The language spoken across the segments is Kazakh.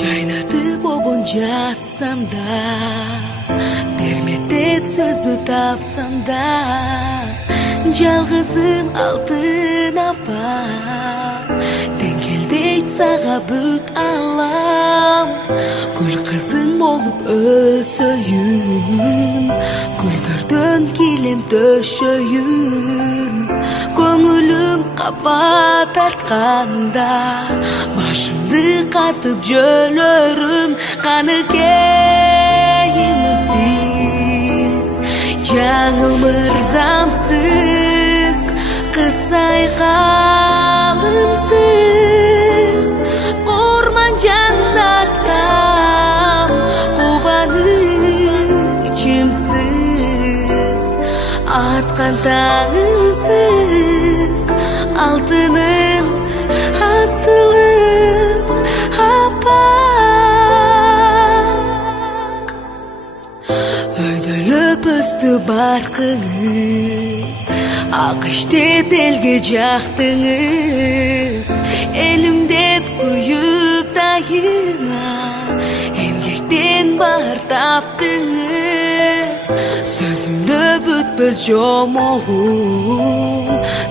Jaynatıp obon жазсам да, бермедеп сөзді тапсам да, жалғызым алтын апам, деңгелдейт саға бүт алам. Гүл қызың болып өсөйүн, гүлдөрдөн килем төшөйүн. Көңүлүм капа тартканда, башымды катып жөлөрүм. Каныкейимсиз, жаңыл мырзамсыз, кысай калымсыз, курман жаннаткам, кубанычымсыз, аткан таңымсыз, алтыным асылым апа. Өйдөлөп өстү баркыңыз, акыш деп элге жактыңыз, элим деп күйүп дайыма, эмгектен баар таптыңыз. Сөзүмдө бүтпөс жомогум,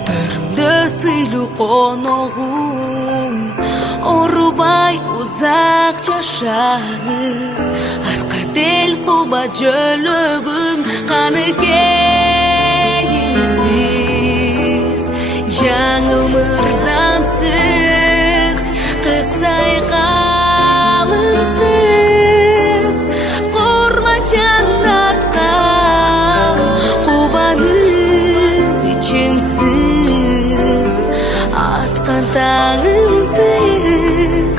төрүмдө сыйлуу коногум, орубай узак жашаңыз, арка бел кубат жөлөгүм. Каныкейимсиз, жаңыл мырзамсыз, кысай калымсыз, курман жаннаткам, кубанычымсыз, аткан таңымсыз,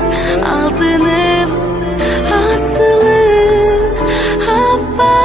алтыным асылым апа.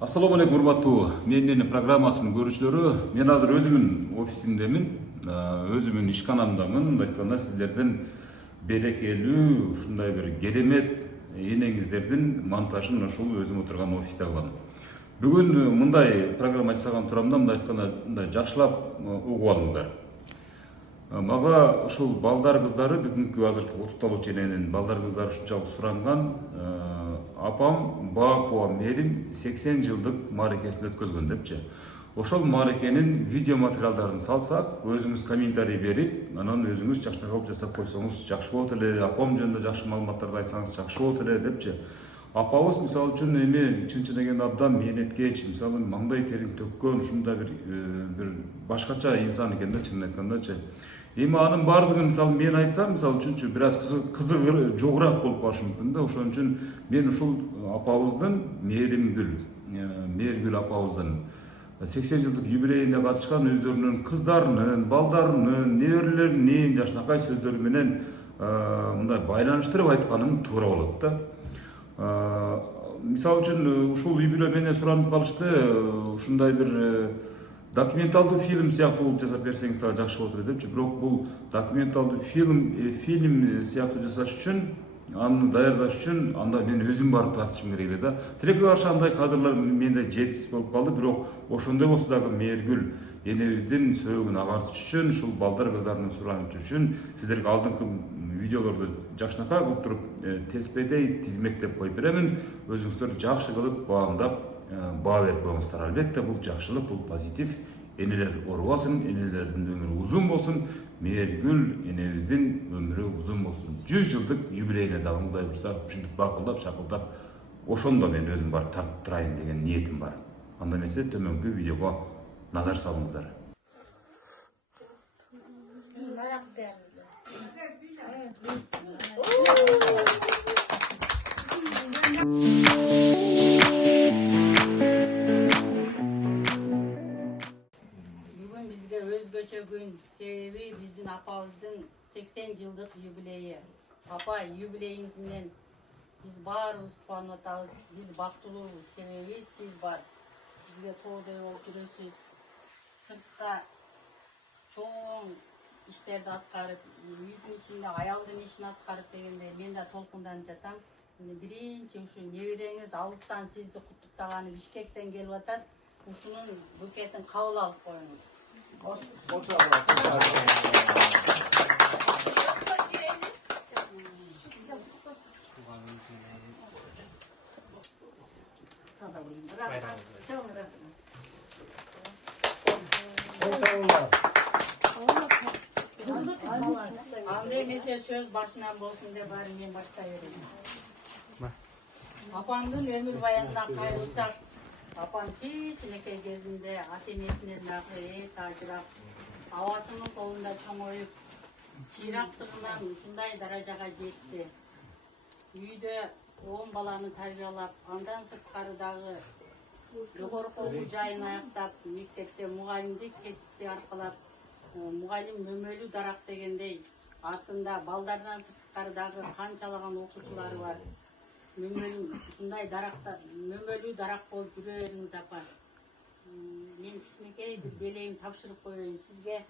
Assalamu alaikum урматтуу менин программасынын көрүүчүлөрү. Мен азыр өзүмүн офисимдемин, өзүмүн ишканамдамын. Мындай айтканда сиздердин берекелүү, ушундай бир керемет энеңиздердин монтажын ушул өзүм отурган офисте кылам. Бүгүн мындай программа жасаган турамда, мындай айтканда жакшылап угуп алыңыздар. Мага ушул балдар кыздары бүгүнкү азыркы утукталуучу эненин балдар кыздары ушунчалык суранган. Апам Баапова Мерим 80 жылдык мааракесин өткөзгөн депчи. Ошол мааракенин видео материалдарын салсак, өзүңүз комментарий берип, анан өзүңүз жакшыраак жасап койсоңуз жакшы болот эле. Апам жөнүндө жакшы маалыматтарды айтсаңыз жакшы болот эле депчи. Апабыз мисалы үчүн эми чынчы дегенде абдан мээнеткеч, мисалы маңдай терин төккөн, ушундай бир башкача инсан экен да, чынын айткандачы. Эми анын баардыгын мисалы мен айтсам, мисалы үчүнчү бир аз кызык жогураак болуп калышы мүмкүн да. Ошон үчүн мен ушул апабыздын Мээргүл апабыздын 80 жылдык юбилейине катышкан өздөрүнүн кыздарынын, балдарынын, неберелеринин жашынакай сөздөрү менен мындай байланыштырып айтканым туура болот да. Мисалы үчүн ушул үй бүлө менден суранып калышты, ушундай бир документалдуу фильм сыяктуу болуп жасап берсеңиз дагы жакшы болот эле депчи. Бирок бул документалдуу фильм сыяктуу жасаш үчүн, аны даярдаш үчүн анда мен өзүм барып тартышым керек эле да. Тилекке каршы андай кадрлар менде жетишсиз болуп калды, бирок ошондой болсо дагы Мээргүл энебиздин сөөгүн агартыш үчүн, ушул балдар кыздардын суранычы үчүн сиздерге алдыңкы видеолорду жакшынакай кылып туруп теспедей тизмектеп коюп беремин. Өзүңүздөр жакшы кылып баамдап баа берип коюңуздар. Албетте бул жакшылык, бул позитив. Энелер оорубасын, энелердин өмүрү узун болсун. Мээргүл энебиздин өмүрү узун болсун. 100 жылдык юбилейине дагы Кудай буйрса ушинтип бакылдап, шакылдап ошондо мен өзүм барып тартып турайын деген ниетим бар. Анда эмесе төмөнкү видеого назар салыңыздар. Бүгүн бизге өзгөчө күн, себеби биздин апабыздын 80 жылдык юбилейи. Апа, юбилейиңиз менен биз баарыбыз кубанып атабыз. Биз бактылуубуз, себеби сиз бар. Бизге тоодой болуп жүрөсүз. Сыртта чоң иштерди аткарып, үйдүн ишинде аялдын ишин аткарып дегенде мен да толкунданып жатам. Биринчи ушу небереңиз алыстан сизди куттуктаганы Бишкектен келип атат. Ушунун букетин кабыл алып коюңуз. Андай эмесе сөз башынан болсун деп баары мен баштай берейин. Апамдын өмүр баянынан кайрылсак, апам кичинекей кезинде ата-энесинен дагы ажырап, абасынын колунда чоңоюп, чыйрактыгынан ушундай даражага жетти. Үйдө 10 баланы тарбиялап, андан сырткары дагы жогорку окуу жайын аяктап, мектепте мугалимдик кесипти аркалап, мугалим мөмөлүү дарак дегендей, артында балдардан сырткары дагы канчалаган окуучулары бар. Ушундай даракта мөмөлүү дарак болуп жүрө бериңиз апа. Мен кичинекей бир белейим тапшырып коеюн сизге.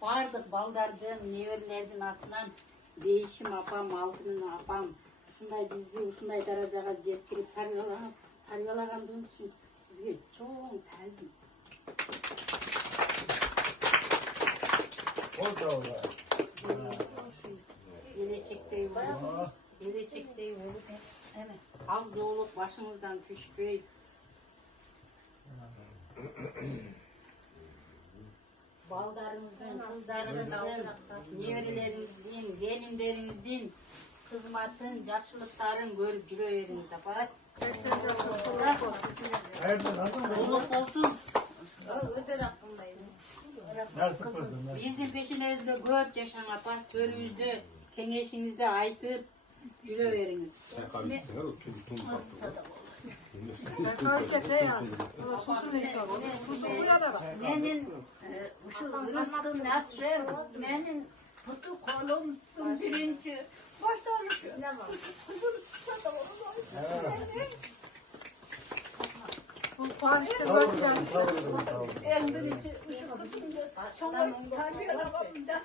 Бардык балдардын, неберелердин атынан Бейишим апам, Алтын апам ушундай бизди ушундай даражага жеткирип тарбиялагандыгыңыз үчүн сизге чоң таазим. Келечектей болуп, ак жоолук башыңыздан түшпөй. Балдарыңыздын, кыздарыңыздын, неберелериңиздин, келиндериңиздин кызматын, жакшылыктарын көрүп жүрө бериңиз апа. Улук болсун. Биздин пешенебизде көп жашаң апа, төрүбүздө кеңешиңизди айтып жүрө бериңиз. Менин ушул ырыстын насыбем, менин путу колумдун биринчи башталышы. Бул кубанычтын башталышы. Эң биринчи ушул кызымды чоңоюп тарбиялаганмын да.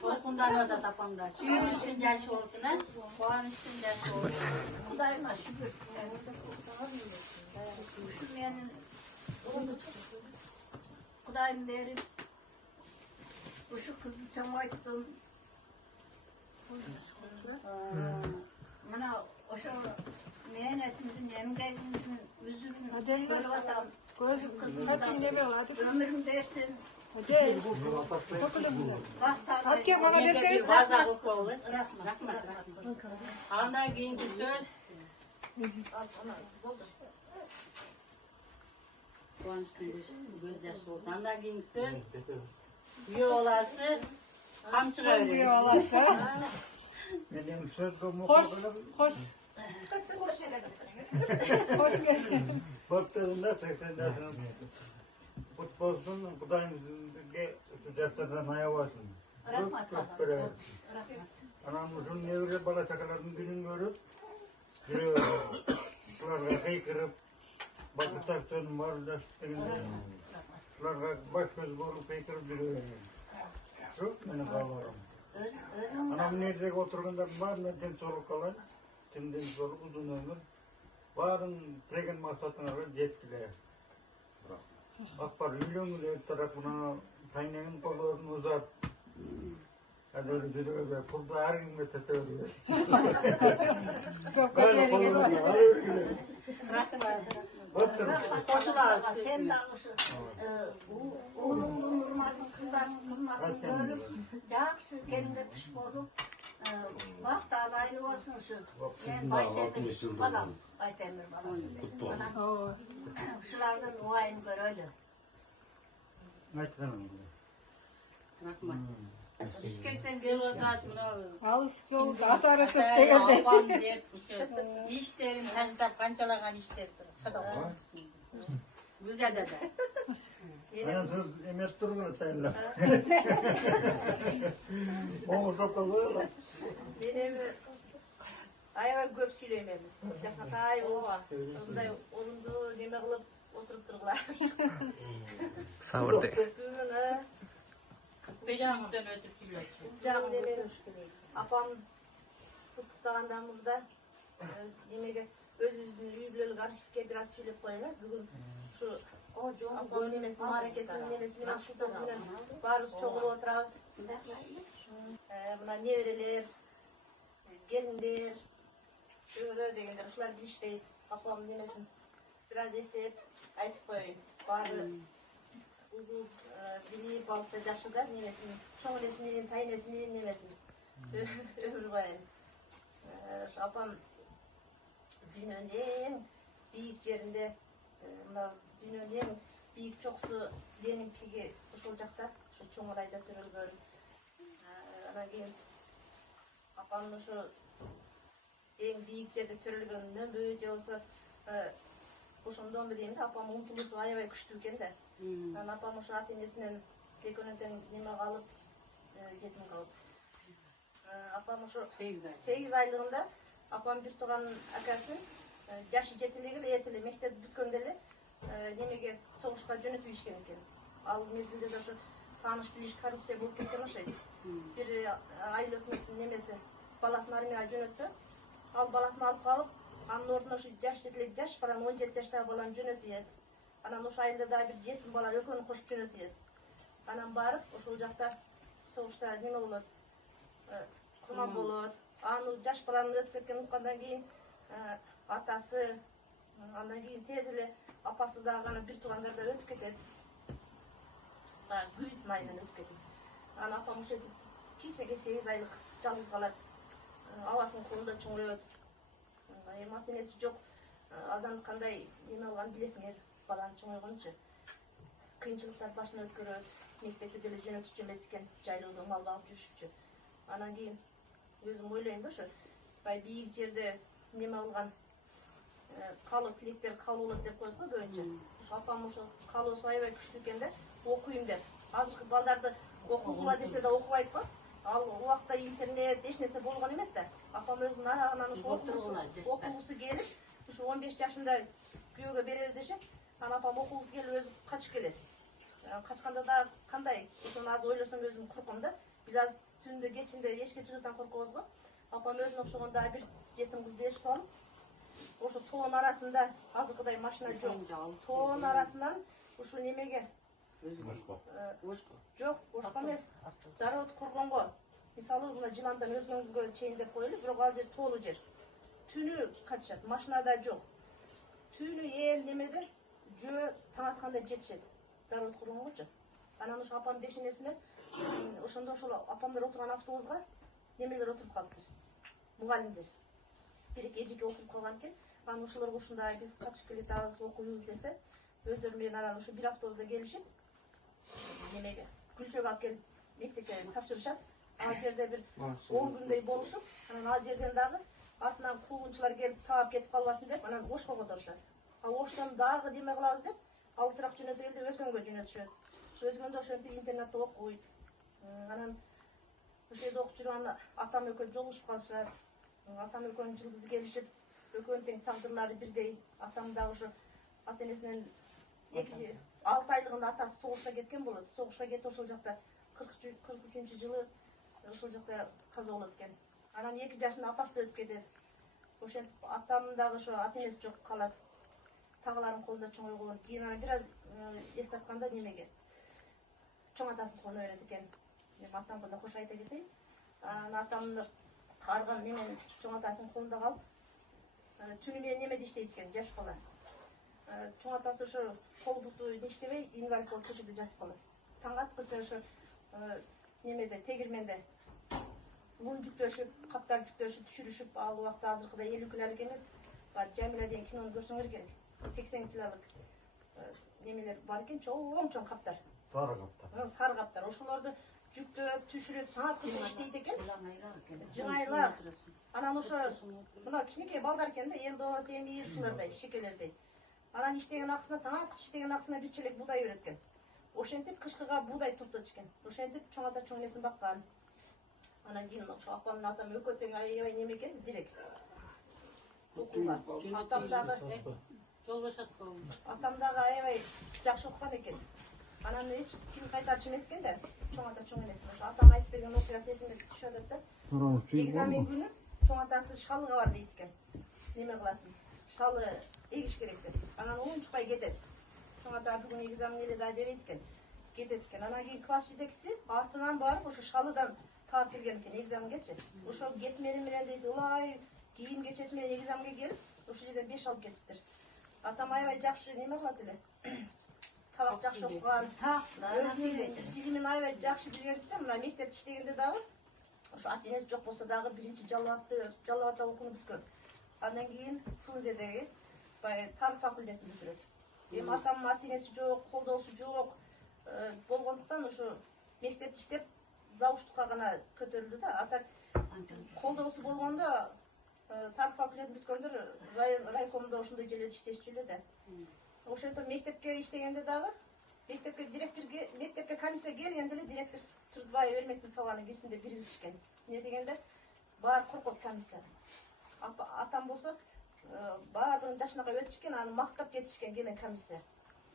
Толкунданып атат апамда. Сүйүнүчтүн жашы болсун, кубанычтын жашы болсун. Кудайыма шүгүр. Ушу менин Кудайым берип ушу кызды чоңойттум. Мына ошо мээнетимдин, эмгегимдин үзүрүн көрүп атам. Көзüm saçım neme vardı? Ömrüm versin. Değil. Bakalım. Hakem bana verseniz. База кылып коелучу. Рахмат. Андан кийинки сөз. Кубанычтын көз жашы болсун. Андан кийинки сөз. Үй баласы камчыга беребиз. Benim söz konumu Hoş. Hoş. Hoş geldin. baktığında 80'de futbolsun Kudayımızın süreceklerden ayağı varsın. Rahmat. Çok böyle. Rahmat. Anam uzun nevre bala çakaların günün görüp, şularga kıykırıp, bakı taktığım var da, şularga baş göz bolup kıykırıp duruyor. Çok benim kavarım. Anam nerede oturganda var, nereden soluk kalan, kimden soluk uzun ömür. Varın pregen maksatına jettiler. Akbar ülümüyle tarafına kaynağın kollarını uzat. Hadi öyle duruyor. Kurda her gün metetörüyor. Böyle kollarını alıyor. Baktırım. Sen de oğlum Nurman'ın kızlarının kırmatını görüp жақсы келіндер түш болып бақта адайлы болсын şu мен Байтемір балам Байтемір балам ушулардын убайын көрөлү Айтқаным. Бишкектен келип атат мына Алыс жол атары ата дегенде. апам деп ушу иштерин таштап канчалаган иштер садак Güzel dede. Bana söz emet durmuyor tayla. Onu sokalı. Benim aябай көп сүйлөйм. Жашнакай ооба. Мындай орунду неме кылып отуруп тургула. Сабырды. Күнү 45 минуттан өтүп сүйлөчү. жагым неме апам куттуктаганда мурда немеге өзүбүздүн үй бүлөлүк архивке бир аз сүйлөп коеюн. Бүгүн ушу апам немесин мааракесинин немеси менен шылтоосу менен баарыбыз чогулуп отурабыз. Мына неберелер, келиндер, өрө дегендер ушулар билишпейт. Апамдын немесин бир аз эстеп айтып коеюн. Баары угуп билип алса жакшы да немесин, чоң энесинин, тайнесинин немесин өмүр баайын. Апам дүйнөнүн эң бийик жеринде, мына дүйнөнүн эң бийик чокусу Ленин пиги ушул жакта, ушу чоң ырайда төрөлгөн. Анан кийин апамдын ушу эң бийик жерде төрөлгөнүнөн бөө же болсо ошондонбу дейм да, апам умтулуусу аябай күчтүү экен да. Анан апам ошо ата энесинен экөөнөн неме калып, жетим калып. Апам ошо 8 айлыгында апам бир тууган акасы жашы жете эле эрте мектеп бүткөндө эле немеге согушка жөнөтүп ийишкен экен. Ал мезгилде да ошо тааныш билиш коррупция болуп кеткен окшойт. Бир айыл өкмөттүн немеси баласын армияга жөнөтсө, ал баласын алып калып, анын ордуна ошо жаш жете эле жаш баланы 17 жаштагы баланы жөнөтүп. Анан ошо айылда да бир жетим бала экөөнү кошуп жөнөтүп. Анан барып ошол жакта согушта неме болот, курман болот. Аны жаш баланын өтүп кеткен уккандан кийин атасы, андан кийин тез эле апасы дагы гана бир туугандар өтүп кетет. Күйүт майынан өтүп кетет. Анан апам ошентип кичине 8 айлык жалгыз калат. Абасынын колунда чоңоет. Эми ата энеси жок. Адам кандай неме алганын билесиңер, баланы чоңойгончу. Кыйынчылыктар башынан өткөрөт. Мектепке деле жөнөтүчү эмес экен, жайлоодо мал багып жүрүшчү. Анан кийин өзүм ойлойм да ошо бийик жерде неме кылган калуу тилектер кабыл болот деп коет го көбүнчө. Ошо апам ошо калоосу аябай күчтүү экен да, окуйм деп. Азыркы балдарды окугула десе да окубайт го. Ал убакта интернет эч нерсе болгон эмес да. Апам өзүнүн арагынан ошо окугусу келип, ошо 15 жашында күйөөгө беребиз дешет. Анан апам окугусу келип өзү качып келет. Качканда да кандай, ошону аз ойлосом өзүм корком да. Биз аз түндө кечинде эшикке чыгыштан коркобуз го. Апам өзүнө окшогон дагы бир жетим кызды эшикке алып, ошо тоонун арасында азыркыдай машина жок. Тоонун арасынан ушу немеге жок, ошко эмес. Дарот кургонго. Мисалы, мына жыландан өзгөнгө чейин деп коелу, бирок ал жер тоолуу жер. Түнү качышат, машинада жок. Түнү эл немеде жөө таң атканда жетишет. Дарот кургонгочу. Анан ошо апам бешенесине ошондо ошол апамдар отурган автобуска немелер отуруп калыптыр. Мугалимдер. Бир-эки эжеке окуп калган экен. Анан ошолорго ушундай биз качып келатабыз, окуйбуз десе, өздөрү менен анан ушу бир автобуста келишип, немеге күлчөгө алып келип мектепке тапшырышат. Ал жерде бир 10 күндөй болушуп, анан ал жерден дагы артынан куугунчулар келип таап кетип калбасын деп, анан Ошко которушат. Ал Оштон дагы неме кылабыз деп, алысыраак жөнөтөлү деп Өзгөнгө жөнөтүшөт. Өзгөндө ошентип интернетте окуйт. Анан Ошол жерде окуп жүргөн атам экөө жолугушуп калышат. Атам экөөнүн жылдызы келишип, экөөнүн тең тагдырлары бирдей. Атам дагы ошо ата энесинен 6 айлыгында атасы согушка кеткен болот. Согушка кетип ошол жакта 43-жылы ошол жакта каза болот экен. Анан 2 жашында апасы да өтүп кетет. Ошентип атам дагы ошо ата энеси жок калат. Тагылардын колунда чоңойгон. Кийин анан бир аз эс тартканда немеге чоң атасын колуна берет экен. Мен атамга да кош айта кетейин. Анан атамды карган немен чоң атасынын колунда калып, түнү менен немеде иштейт экен, жаш бала. Чоң атасы ошо кол буту иштебей, инвалид болуп көчөдө жатып калат. Таң аткыча ошо немеде тегирменде мун жүктөшүп, каптар жүктөшүп, түшүрүшүп, ал убакта азыркыдай 50 килолук эмес, Жамила деген кинону көрсөңөр керек. 80 килолук немелер бар экен, чоң каптар. Сары каптар. Сары каптар. Ошолорду жүктөп, түшүрүп, таң аткыча иштейт экен. Жыңайлап. Анан ошо мына кичинекей балдар экен да, Элдос, Эмир ушулардай, шекелердей. Анан иштеген акысына, таң аткыча иштеген акысына бир челек буудай берет экен. Ошентип кышкыга буудай туртуп эчкен. Ошентип чоң ата чоң энесин баккан. Анан кийин ошо апам менен атам экөө тең аябай неме экен, зирек. Окууга. Атам дагы аябай жакшы окуган экен. Анан эч тил кайтарчу эмес экен да, чоң ата чоң энесин. Ошо атам айтып берген окуясы эсиме түшүп атат да. Экзамен күнү чоң атасы шалыга бар дейт экен. Неме кыласың? Шалы эгиш керек деп. Анан унчукпай кетет. Чоң ата бүгүн экзамен эле да дебейт экен. Кетет экен. Анан кийин класс жетекчиси артынан барып ошо шалыдан таап келген экен экзаменгечи. Ошо кетмени менен дейт, ылай кийим кечеси менен экзаменге келип, ошол жерден 5 алып кетиптир. Атам аябай жакшы неме кылат эле. Сабак жакшы окуган, тилин аябай жакшы билгендиктен мына мектепте иштегенде дагы ошо ата энеси жок болсо дагы биринчи Жалал окууну бүткөн. Андан кийин ФУЗдеги тарых факультетин бүтүрөт. Эми атамдын ата энеси жок, колдоосу жок болгондуктан ошо мектепте иштеп завуштукка гана көтөрүлдү да. Ата колдоосу болгондо тарых факультетин бүткөндөр райкомдо ошондой жерлерде иштешчү эле да. Ошентип мектепке иштегенде дагы мектепке комиссия келгенде эле директор Турдубаев Эрмектин сабагынын кирсинде киргизишкен. Эмне дегенде баары коркот комиссиядан. Атам болсо баардыгын жашынакай өтүшкен, аны мактап кетишкен келген комиссия.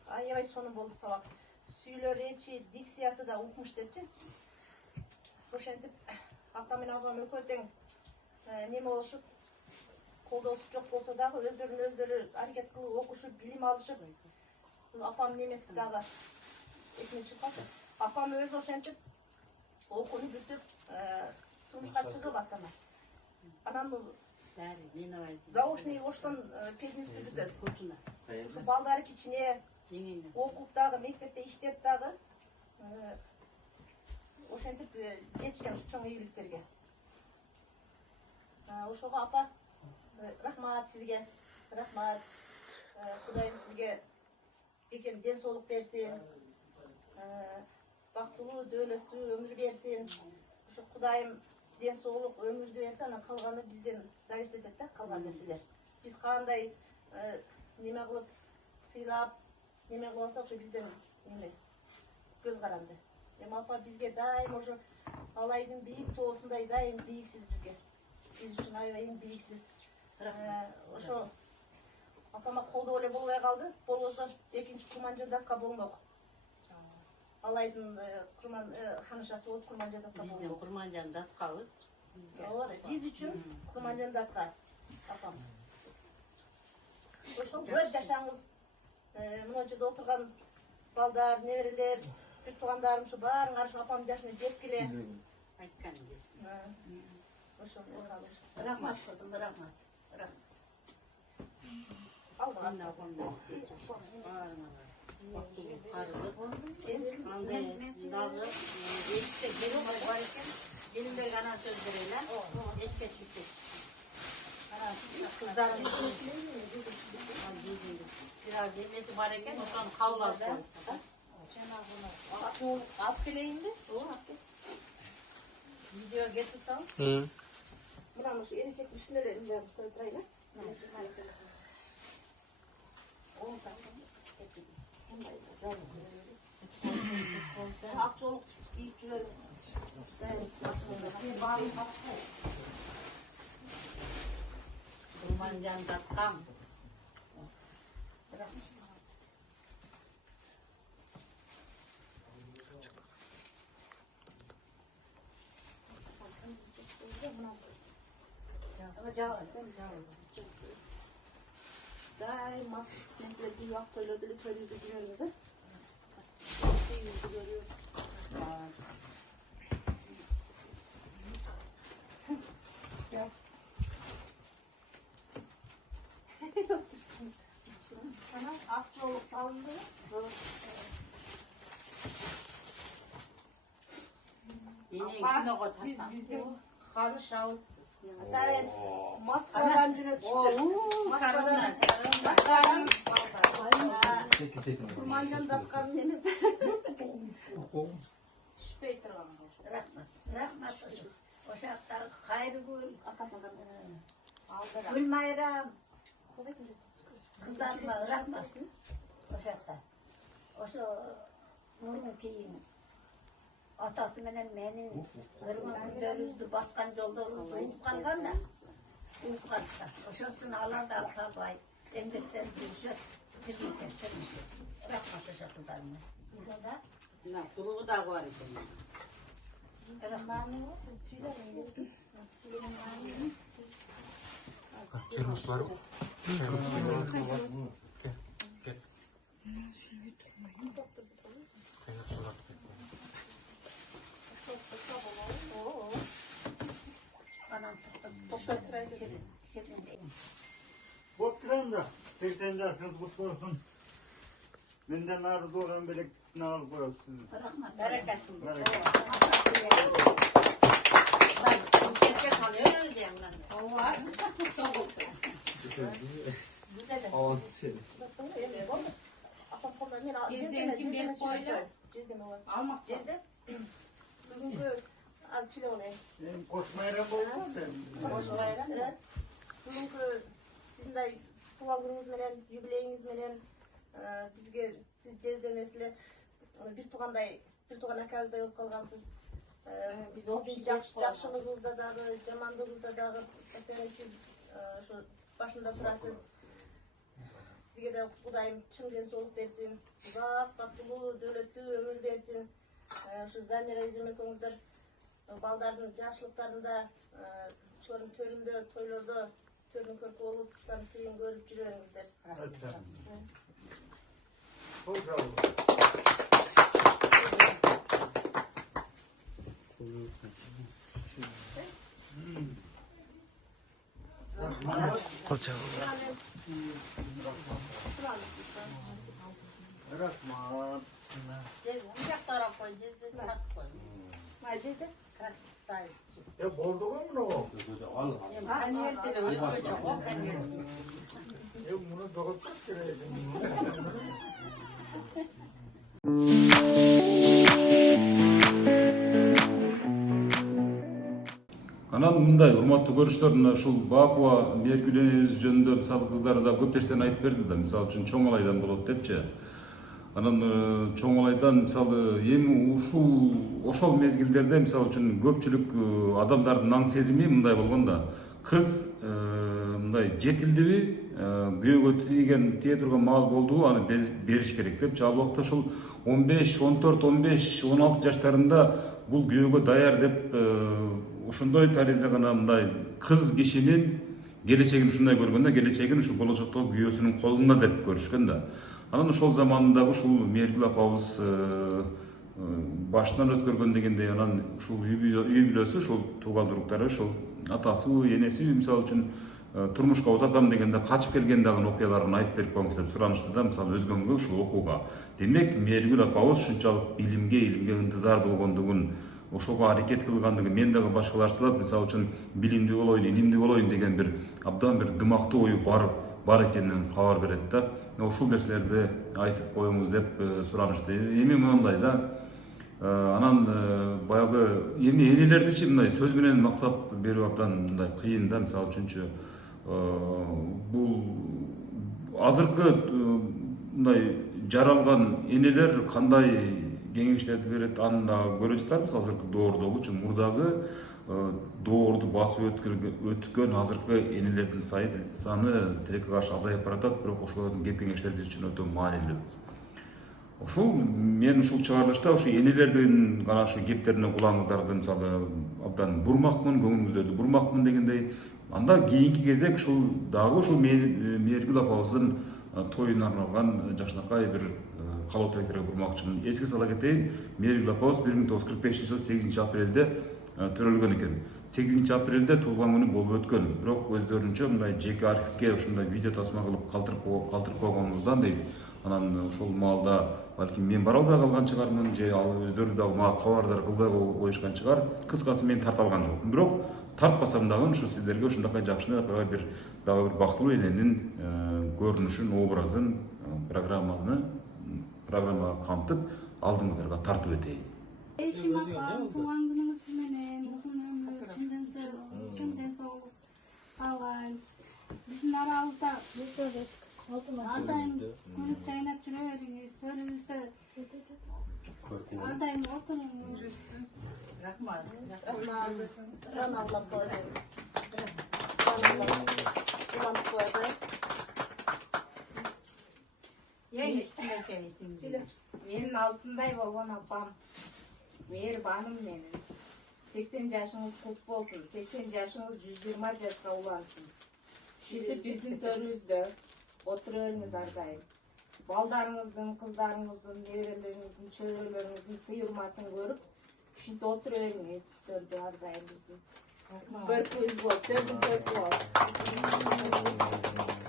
Аябай сонун болду сабак. Сүйлөө речи, дикциясы да укмуш депчи. Ошентип атам менен апам экөө тең неме болушуп, колдоосу жок болсо дагы өздөрү аракет кылып окушуп, билим алышып, апам немеси дагы эсине чыгып калды. Апам өзү ошентип окууну бүтүп, турмушка чыгып атама. Анан заочный оштон пединститут бүтөт. Ушу балдары кичине, окуп дагы мектепте иштеп дагы ошентип жетишкен ушу чоң ийгиликтерге. Ошого апа рахмат сизге, рахмат. Кудайым сизге бекем ден соолук берсин, бактылуу, дөөлөттүү өмүр берсин. Ошо Кудайым ден соолук өмүрдү берсе, анан калганы бизден зависит этет да, калган нерселер. Биз кандай неме кылып, сыйлап, неме кылып алсак, ошо бизден неме көз каранды. Эми апа бизге дайым ошо Алайдын бийик тоосундай дайым бийиксиз бизге. Биз үчүн аябай эң бийиксиз. Ошо апама колдоо эле болбой калды. Болбосо экинчи Курманжадатка болмок. Алайдын ханышасы болуп Курманжадатка болмок. Биздин Курманжадаткабыз. Биз үчүн Курманжадатка апам. Ошо көп жашаңыз. Мына жерде отурган балдар, неберелер, бир туугандарым ушу баарың ошо апамдын жашына жеткиле. Айткан биз. Ошо Рахмат кызым, рахмат. Алган апамдан. Бактылуу карылы болду. Андай дагы эшикте келин бар экен. Келиндерге анан сөз берели. Эшикке чыгып кетти. Анан кыздардын бир аз эмеси бар экен, ошону кабыл алып коюшса да. Алып келейинби? Ооба, алып кел. Видео кетип атабы? Мына ошо эречектин үстүнө эле мындай кылып турайын, Akçoluk giyip жүрөбүz. Kurmancan datkam. Daima bizlerdeki yaptırıldığı köyümüzü görüyoruz. Seyirci görüyoruz. Akçoluk salındı. Yine ikine koy. Siz bizim halı şahıssınız. Daim maskadan cüne çıktı. Karınlar. Maskadan kurmancan datkanın nemiz. Şüphey тұрған. Rahmat. Ошақтар Хайргүл, Aldıra. Гүлмайрам, қыздарына рахмат. Ошақта. Ошо мурун кийин атасы менен менин кыргын күндөрүбүздү баскан жолдорубузду унуткан да. Унутканышта. Ошондон алар да табай, эмгектен жүрүшөт, хизмет этишет. Рахмат ошо кыздарына. Kuruğu da var ekan. Termos var mı? Gel. Kaynak sular. Anam toktop şeklindeyim. Botturan da 80 yaşınız kutlu olsun. Benden arzu olan bilekini alıp koyuyorsunuz. Rahmat. Berekesin. Bereket. Keşke kalıyor öyle diyeyim ben. O var. Güzel. Cezem bir koyla. Cezem var. Almak zor. Cezem. Bugünkü az şöyle olayım. Benim koşmayla boyunca Evet. Bugünkü sizin de tuval gününüz menen, jubileyiniz menen bizge siz cezdemesile bir tuğan akabızda yok kalgansız. Biz o жақшылығыңызда дағы, жамандығыңызда дағы, siz şu başında turasız. Sizge de Kudayım çın денсаулық берсин, uzak, бактылуу, дөлөттүү ömür берсин. Şu замира üzülмөкөңүздөр, балдардын жакшылыктарында, шулардын төрүндө, тойлордо төрүн көркү болуп, тамсырын көрүп жүрөңүздөр. çok sağ olun. Rahmat. Cezem bir taraf koy. Cezde saat koy. Macizde? Kasay. Ya bordo mu o? Kaniyetleri özgürce o kaniyetleri. Ya bunu doğrultmak gerekiyor. Анан мындай урматтуу көрүштөр, мына ушул Бапуа мээркүлөнүүбүз жөнүндө мисалы кыздары да көп нерсени айтып берди да, мисалы үчүн Чоңалайдан болот депчи. Анан Чоңалайдан мисалы эми ошол мезгилдерде мисалы үчүн көпчүлүк адамдардын аң сезими мындай болгон да. Кыз мындай жетилдиби, күйөөгө тие турган маал болдубу, аны бериш керек депчи. Ал убакта ушул 15, 14, 15, 16 жаштарында бул күйөөгө даяр деп ошондой таризде гана мындай кыз кишинин келечегин ушундай көргөндө, келечегин ушу болочоктогу күйөөсүнүн колунда деп көрүшкөн да. Анан ошол замандагы ушул Мээргүл апабыз башынан өткөргөн дегендей, анан ушул үй бүлөсү, ушул тууган туруктары, ушул атасы, энеси мисалы үчүн турмушка узатам дегенде качып келген дагы окуяларын айтып берип коюңуз деп суранышты да, мисалы өзгөнгө ушул окууга. Демек Мээргүл апабыз ушунчалык илимге ынтызар болгондугун, ошого аракет кылгандыгы, мен дагы башкалаштырып, мисалы үчүн билимдүү болоюн, илимдүү болоюн деген бир абдан бир дымактуу ою бар экенин кабар берет да. Ушул нерселерди айтып коюңуз деп суранышты. Эми моундай да, анан баягы эми энелердичи мындай сөз менен мактап берүү абдан мындай кыйын да. Мисалы үчүнчү бул азыркы мындай жаралган энелер кандай кеңештерди берет, аны да көрө жатарбыз азыркы доордогу. Чын мурдагы доорду басып өткөн азыркы энелердин саны тилекке каршы азайып баратат, бирок ошолордун кеп кеңештери биз үчүн өтө маанилүү. Ушул мен ушул чыгарылышта ушу энелердин гана ушу кептерине кулаңыздарды мисалы абдан бурмакмын, көңүлүңүздөрдү бурмакмын дегендей. Анда кийинки кезек ушул дагы ушул Мээргүл апабыздын тоюна арналган жакшынакай бир калоо тилектерге бурмакчымын. Эске сала кетейин, Мээргүл апабыз 1945-жылы 8 апрелде төрөлгөн экен. 8 апрелде туулган күнү болуп өткөн. Бирок өздөрүнчө мындай жеке архивге ушундай видео тасма кылып калтырып койгонубуздан дейт. Анан ошол маалда балким мен бара албай калган чыгармын, же ал өздөрү дагы мага кабардар кылбай коюшкан чыгар. Кыскасы мен тарта алган жокмун. Бирок тартпасам дагы ушу сиздерге ушундакай жакшы бир дагы бир бактылуу эненин көрүнүшүн, образын, программага камтып алдыңыздарга тартып өтейин. Eşim apam tuğan gününüz menen uzun ömür, çın densoğluk kalay. Bizim aramızda adayım konuk çaynap жүрөберіңіз, төрүңүздө adayım oturun. Rahmat. Менин алтындай болгон апам мээрбаным менин 80 жашыңыз кут болсун, 80 жашыңыз 120 жашка улансын. Ушинтип биздин төрүбүздө отура бериңиз ардайым. Балдарыңыздын, кыздарыңыздын, неберелериңиздин, чөбөрөлөрүңүздүн сый-урматын көрүп, ушинтип отура бериңиз төрдө ардайым биздин. Көркүбүз болуп, төрдүн көркү болуп.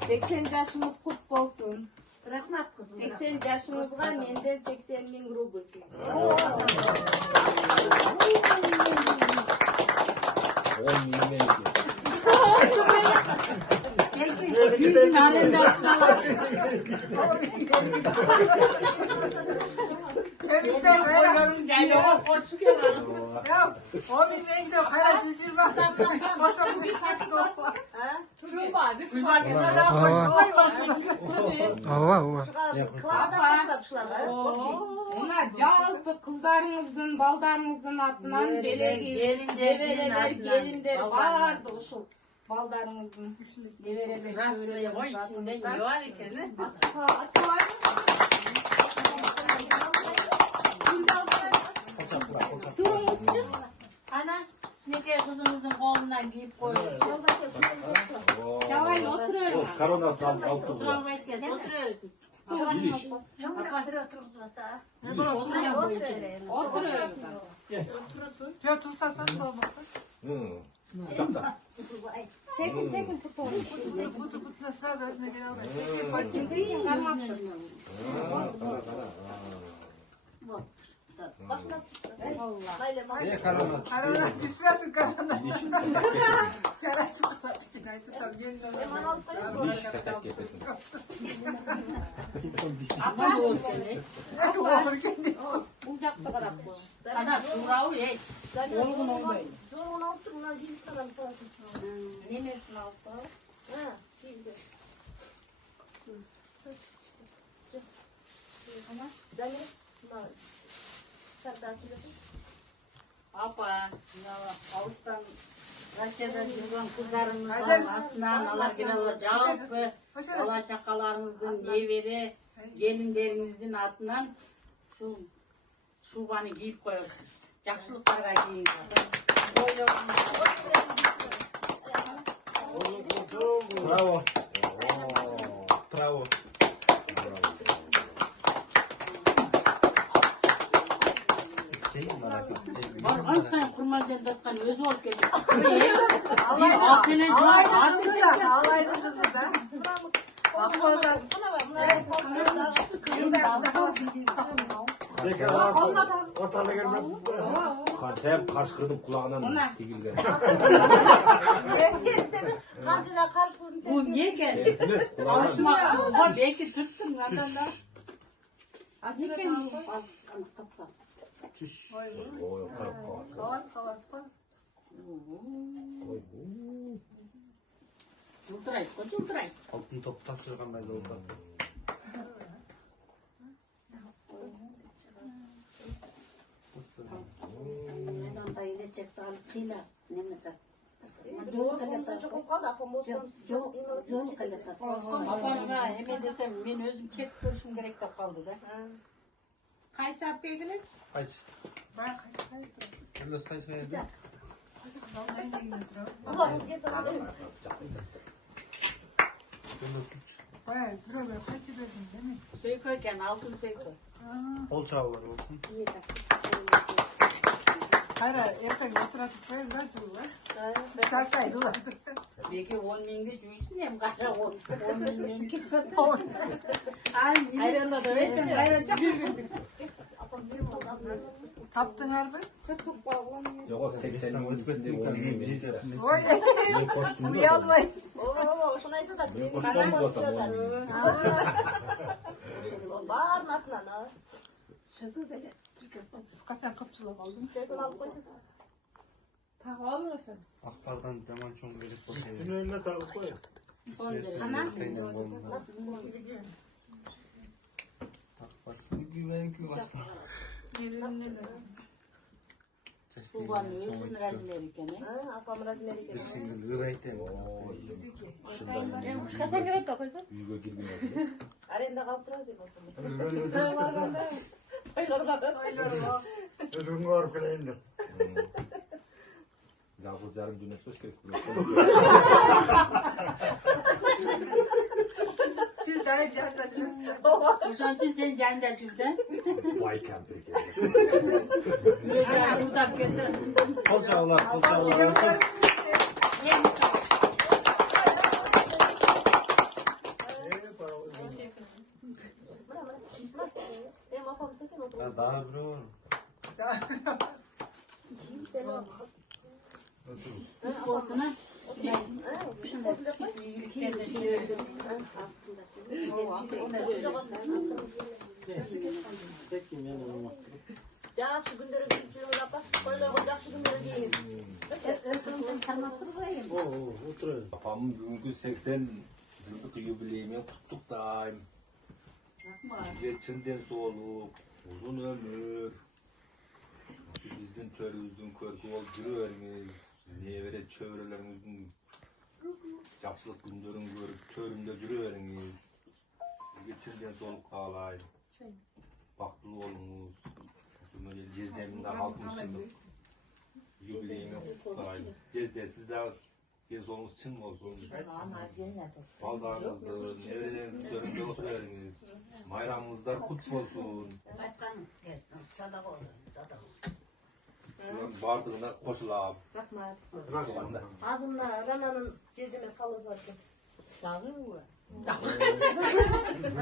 80 жашыңыз кут болсун. Rahmat kızım. 80 yaşınızga menden 80.000 rubl sizden. Büyük alende aslanlar. Koylarım caylağa hoş geldin. Ya, o bilmeyin de kara çizil var. Boşa bir saç topa. Turu var. Kulbacılara hoş koymasın. Ona жалпы кыздарыңыздын, балдарыңыздын атынан белеги, неберелер, келиндер барды ушул балдарыңыздын, неберелер, чөбөрөлөрүңүздүн içinde ne var ekeni? Durumuzчу. Ana, sineke kızımızın kolundan giyip koyuyoruz. Давай oturuyorum. Oturalım etkez, oturuyoruz biz. Oturuyorum. Ya tursasan da olmaz. Sekun tutalım. Kutu kutuna sırada ne gelmez. Karana düşmesin karana. Karaş bu kadar. Kinay tutar yeniden. Apa olur seni? Olur kendi. Bucakta kadar bu. Ana, surağı ye. Olgun oldayım. Zorun altı bunlar değil sana sorsun. Nemesin altı? Ha, değil. Ana, zane. Apa, Ağustan Rusya'da жүрген kızlarımızdan atından alар келе жалпы бала чакаларыңыздын, небере, келиндериңиздин атынан şu шубаны кийип коесуз. Жакшылыктарга кийиңиз. Bravo. Bravo. Барган сайын курман жерде аткан өзү болуп кетти. Бир ат менен Alaydı kızı da. Akboğaz'a. Ortalığa gelmesin de. Sen karşı kırdım kulağından çekildi. bu niye geldi? Desiniz kulağından. Alışma. Belki tuttun adamda. Açık Çüş. Oy, Kavat. Жылтырайт, жылтырайт. Altın top taktırgan ben de oldu. Çiçek alıp kıyla. Ne kadar? Жоғыз болмаса жұғып қалды, апам Жол кылып. Апамға эме десем мен өзім чек көрүшүм керек деп калды да. Qaysi hafta egilich? Qaysi? Bana qaysi Endi qaysi yerda? Bayağı duruyor. Kaçı verdin değil mi? Сөйкө экен, алтын сөйкө. Qol çağlar olsun. Hayır, ertaga oturatib qo'yib da chuva. Sarkaydi ular. Беки 10 миңди жуйсун, эми кайра 10 миңден кетет. Ay, yine sen bayraçak. Taptыңарбы? Yok 80'in içinde 10 bin. Ой, uyanmay. ошону айтып атат. Ben koştan bu atam 10 bin. Баарын атынан Siz kaçan kapçılık aldınız? телефон алып койдум. Tağ alın efendim. Akbardan zaman çok gelip bakıyor. Tünelіне тағып қой. Takbarsın güvenki başlar. Тууганын өзүнүн размери экен, э? Апам размери Bir керек. singil ırayten. Uyga girmiyor. Аренда калып турабыз эми апам. Өзіңге барып келейін деп. Жалғыз жарым жөнеп сош керек. Siz de hep yanında жүресіздер. Ошон үчүн сен жанында жүр да. Vay kempir geldi. Өзү уудап кетти. Kol çağlar, kol çağlar. Эми апам секен отуруп. Ha daha bir olur. Косуна Ушундай деп кой. ийгиликтерди жибердим. Жакшы күндөрү күтүп жүрүңүз апа. Койлорго жакшы күндөрү тийиңиз. Babamın bugünkü 80 yıllık yubileyini kutluktayım. Sizge çinden soğuluk, uzun ömür. Bizden törümüzün körkü ol yürüveriniz. Nevere çevrelerimizin yaxşılık günlerini görüp törümde yürüveriniz. Sizge çinden soluk kalayım. Baktılı olunuz. Cezneminde 60 yıllık yubileyini kutlayım. Cezde sizler gez olunuz çın olsun. Baldarınızdır, nevreleriniz törümde oturuveriniz. Bayramınızlar kut olsun. Şunun bardığına koşulam. Рахмат. Rahmat. Азымна Рананын жездеме калыбыз бар экен. Дагы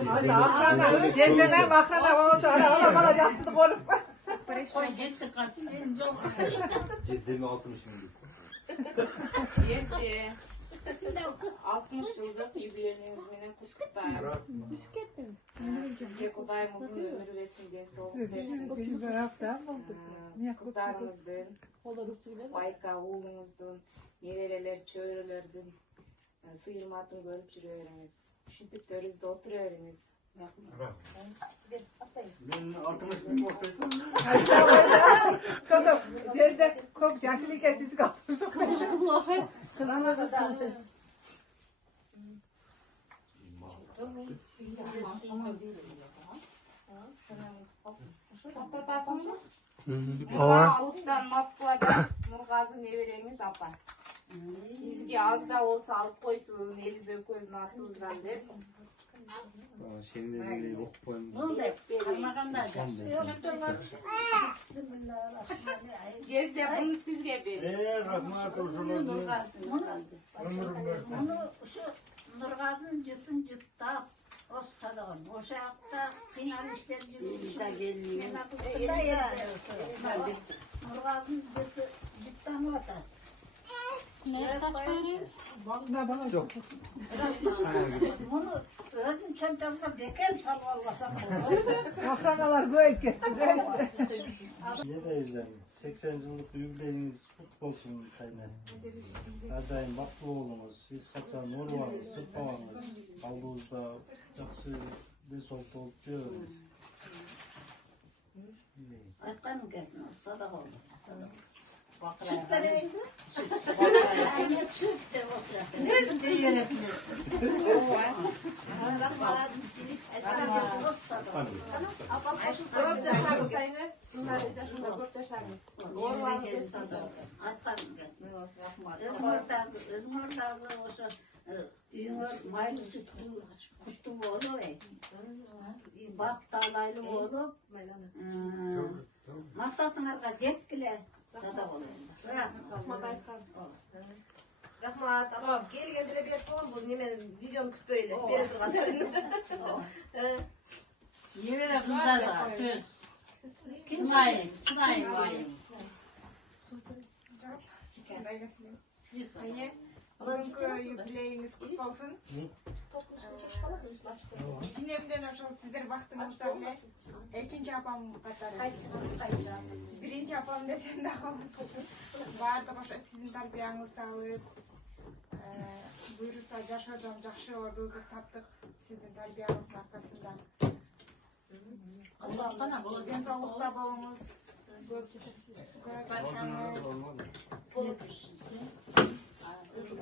Hadi akrana. Gezene makrana olsa ara bana yatsızlık olup. Ой, кетти калсын, мен жол. Cezdemi 60 millik. Езде 60 жылдық юбилейіңіз менен құттықтаймын. Сізге Құдайым ұзын өмір берсін, денсаулық берсін. Қыздарыңыздың, Байка уылыңыздың, немерелер, чөйрелердің сыйырматын көрүп жүрө бериңиз. Ушинтип төрүздө отура бериңиз. Мен 60 bin okuyordum. Çocuğum, gezde kok yaşlıyken siz kaldınız. Kızına da daha söz. Тоқтатасыңбы? Алыстан Москвадан Нургазы небереңиз апа. Сизге аз да болса алып койсун, Элиз экөөбүздүн атыбыздан деп. Şimdi de okup koyayım. Мындай кармаганда жакшы. Кезде буну сизге берем. Rahmat olsun. Нургазы. Ömrüm versin. Onu şu Nurgaz'ın cıtın cıtta o salon, o şahta kıynan işler Elisa geliniz. Nurgaz'ın cıttan o da. Ne kaç böyle? Çok. Bunu özüm çantamda bekem salvallasam Makranalar böyle gitti. Ne diyeceğim? 80 yıllık jubileyiniz kutlu olsun kaynar. Adayım mutlu olunuz. Biz kaçan nurvanız, sırpavanız. Aldığınızda жақсы денсаулықта болып жүріңіз. Айтқаным келсін, осы садақ oldu. Süt vereyim mi? Aynen süt de oturak. Siz de yönetiniz. Özmördağı olsa үйіңе майлы сүт құшты болып, бақ талайлы болып, мақсатыңарға жеткіле сада болайын. Rahmat, apam kelgende berip qo'ygan bu nima videoni kutmaylik, bera turganlar. Nevere kızlarla söz. Çınayın bayım. Бүгінгі юбилейіңіз құтты болсын. Дүниемден ошол сіздер бактыңыздар эле. Экинчи апам катары. Биринчи апам десем да баардыгы ошо сиздин тарбияңызды алып, буюрса жашоодон жакшы ордуду таптык сиздин тарбияңыздын аркасында. Денсаулыкта болуңуз.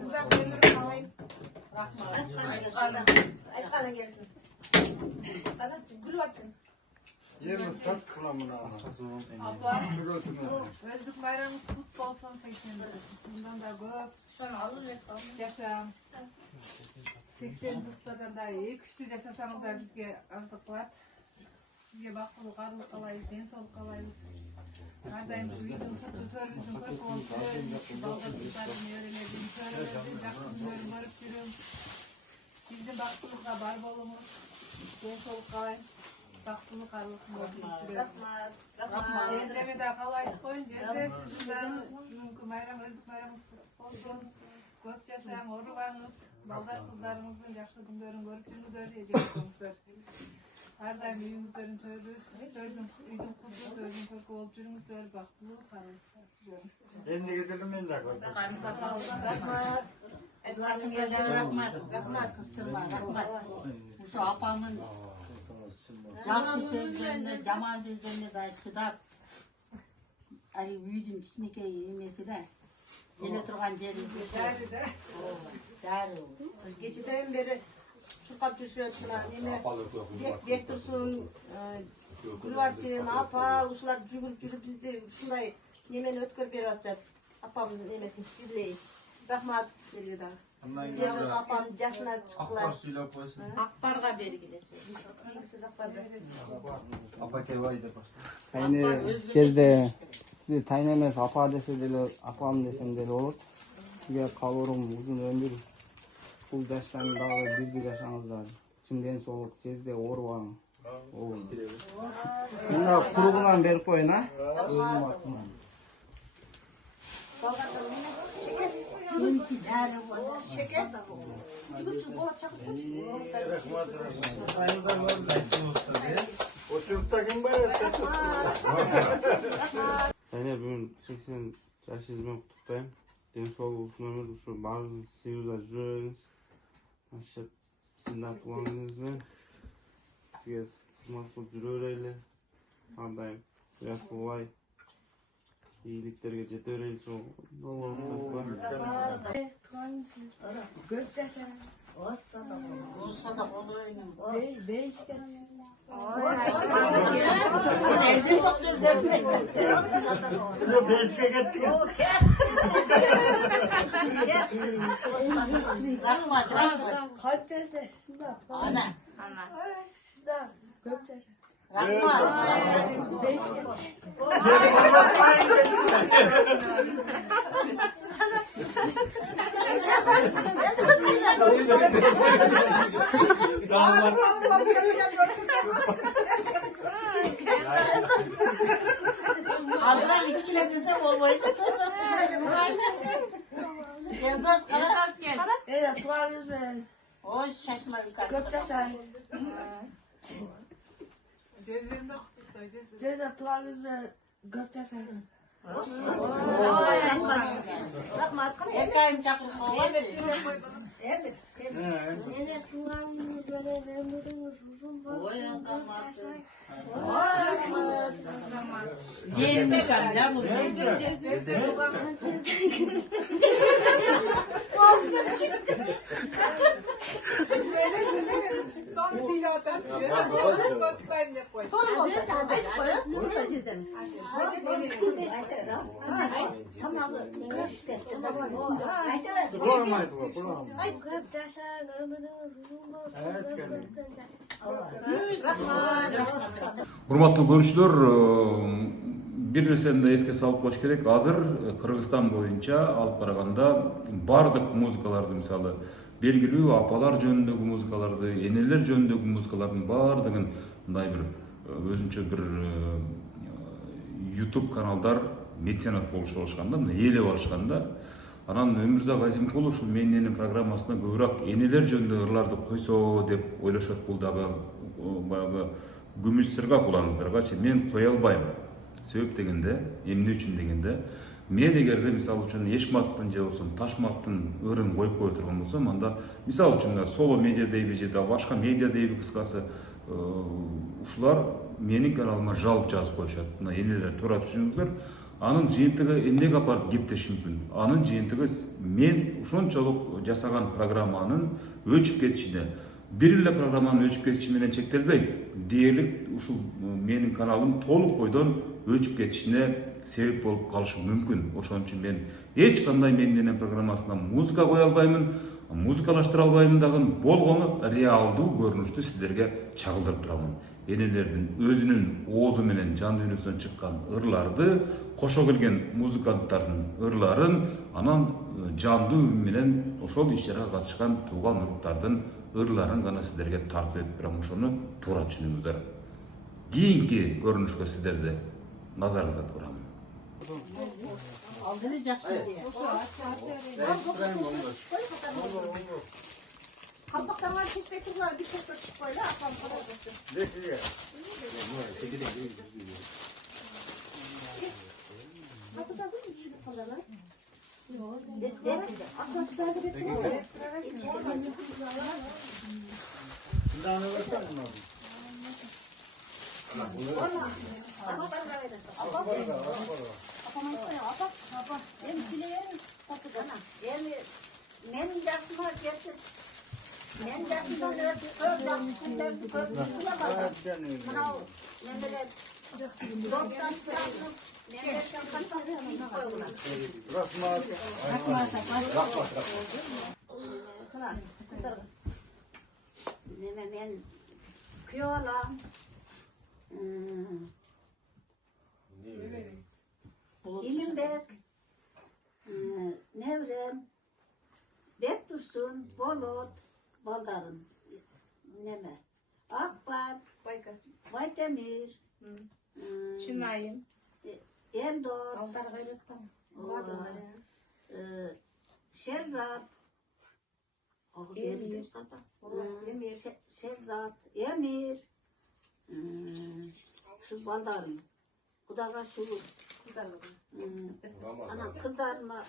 Uzak ömür kalayım. Aytqaning kelsin. Qana gul ochun. Yerimiz kaç kılamına. Apa, özlük bayramımız kutlu olsun 80'de. Bundan da көп. Yaşa. 80'liklerden da iyi. Küçük yaşasanızlar bizge azlık var. Sizge baqtılık, arlık kalayız, densoğluk kalayız. Ардайым үйдің құтты төріміздің көп болып жүрін, балдырдықтарын өйренедім, төріміздің жақсы күндерін көріп жүрім. Біздің бақытымызға бар болуңыз, денсаулық қалайын, бақытылық арлық болсын жүрем. Жездеме де қалайды қойын, жезде сіздің де бүгінгі майрам, өздік майрамыңыз құтты болсын. Көп жашаң, орубаңыз, балдар қыздарыңыздың жақсы күндерін көріп жүріңіздер, ежелдеріңіздер. Ардайым үйіңіздерін үйдің құтты, төрдің көркі болып жүріңіздер, бақытылы, қарай жүріңіздер. Eline getirdim ben de koydum. Rahmat kıstırma, rahmat. Şu apamın жақсы сөздеріне, жаман сөздеріне де чыдап, үйдің кішінекей емесі де, келе тұрған жерімізде. Дәрі. Keçeden beri çukap düşüyor şuna, neme bek dursun, gülvarçın, apa, uşular cügürüp bizde şunday nemeni ötkör beri atacak. Apamın nemesini sizleyin. Rahmat vergi daha. Sizlerden apam yaşına çıktılar. Akbarga belgilesi. Siz akbarda. Apa kevaydı başta. Ayni кезде сизди тайын эмес апа десе деле апам десем деле болот. Сизге калырым узун өмүр. Бул жаштан дагы бирге жашаңыздар. Чын ден соолук, жезде оорубаң. Мына куругунан берип коюн, а? Өзүм атыман. Şeker. Cügürçü boğat çakıp O çocukta kim var? Және бүгін 80 жашыңызбен құттықтаймын. Денсаулығыңыз өмір ушу баарыңыз сыйыбызда жүрө бериңиз. Ашып сиздин туған күнүңүзбен сизге кызмат кылып жүрө берели. Ардайым уят кылбай ийгиликтерге жете берели. Olsa da olayım. En çok sözler Bunu beşike gittik. Rahmat. Kaç yaşındasın da? Ana. Siz de kaç yaşındasın? Rahmat. 5 yaş. Azra içkilendirsem olmayız. Yılmaz Karagöz gel. Evet, kulağınız verin. Oy şaşma yukarı. Kaç yaşındasın? Ceza kulağınız verin. Kaç yaşındasın? Rahmat kılın. Erkayım çakılıp olmaz. Evet. Nene kulağınız verin. Ömrünüz uzun olsun. Oy o zaman. Rahmat. Gezmekan ya bu. Son silahdan. Sonra oldu. Burada çizelim. Tamam. İşte. Görmeyiz bu. Kulağım. Урматтуу көрүүчүлөр, бир нерсени да эске салып коюш керек. Азыр Кыргызстан боюнча алып караганда бардык музыкаларды, мисалы белгилүү апалар жөнүндөгү музыкаларды, энелер жөнүндөгү музыкалардын бардыгын мындай бир өзүнчө бир YouTube каналдар меценат болушуп алышканда, мына ээлеп алышканда, анан Өмүрзак Азимкулов ушул менин программасына көбүрөөк энелер жөнүндө ырларды койсо деп ойлошот. Бул дагы баягы күмүш сыргак улаңыздаргачы мен кое албайм. Себеп дегенде, эмне үчүн дегенде, мен эгерде мисалы үчүн Эшматтын же болбосо Ташматтын ырын коюп кое турган болсом, анда мисалы үчүн Соло медиа дейби же да башка медиа дейби, кыскасы ушулар менин каналыма жалоба жазып коюшат. Мына энелер туура түшүнүңүздөр. Анын жыйынтыгы эмнеге апарып кептеши мүмкүн? Анын жыйынтыгы мен ушунчалык жасаган программанын өчүп кетишине, бир эле программанын өчүп кетиши менен чектелбейт. Дээрлик ушул менин каналым толук бойдон өчүп кетишине себеп болуп калышы мүмкүн. Ошон үчүн мен эч кандай менин программасына музыка кое албаймын, музыкалаштыра албаймын дагы, болгону реалдуу көрүнүштү сиздерге чагылдырып турамын. Энелердин өзүнүн оозу менен жан дүйнөсүнөн чыккан ырларды, кошо келген музыканттардын ырларын, анан жандуу үн менен ошол иш чарага катышкан тууган уруктардын ырларын гана сиздерге тартып этип турам. Ошону туура түшүнүңүздөр. Кийинки көрүнүшкө сиздерди назарыңызды чакырам. Aldığını жақсы diye. Kalpaktanlar çeşme kızlar bir çok açık böyle apam kalacak. Bekliyor. Kapıdasın mı? Yüzük kalanlar. Men yaşıma gelsin. Men yaşımda öyle yaxşı günlerdi gördüm ya bana. Mınau nemeler 90 sırasını nemelerden kaçırdım koydular. Rahmat. Neme men kıyolam. İlimbek. Nevrem. Bektursun, Bolot, Baldarın, neme? Akbar, Baytemir, Çınayım. Eldos, Aldar gayrettan. Şerzat, Emir, Şerzat, Emir, şu Baldarın, Kudaga şuru, ana kızlarıma,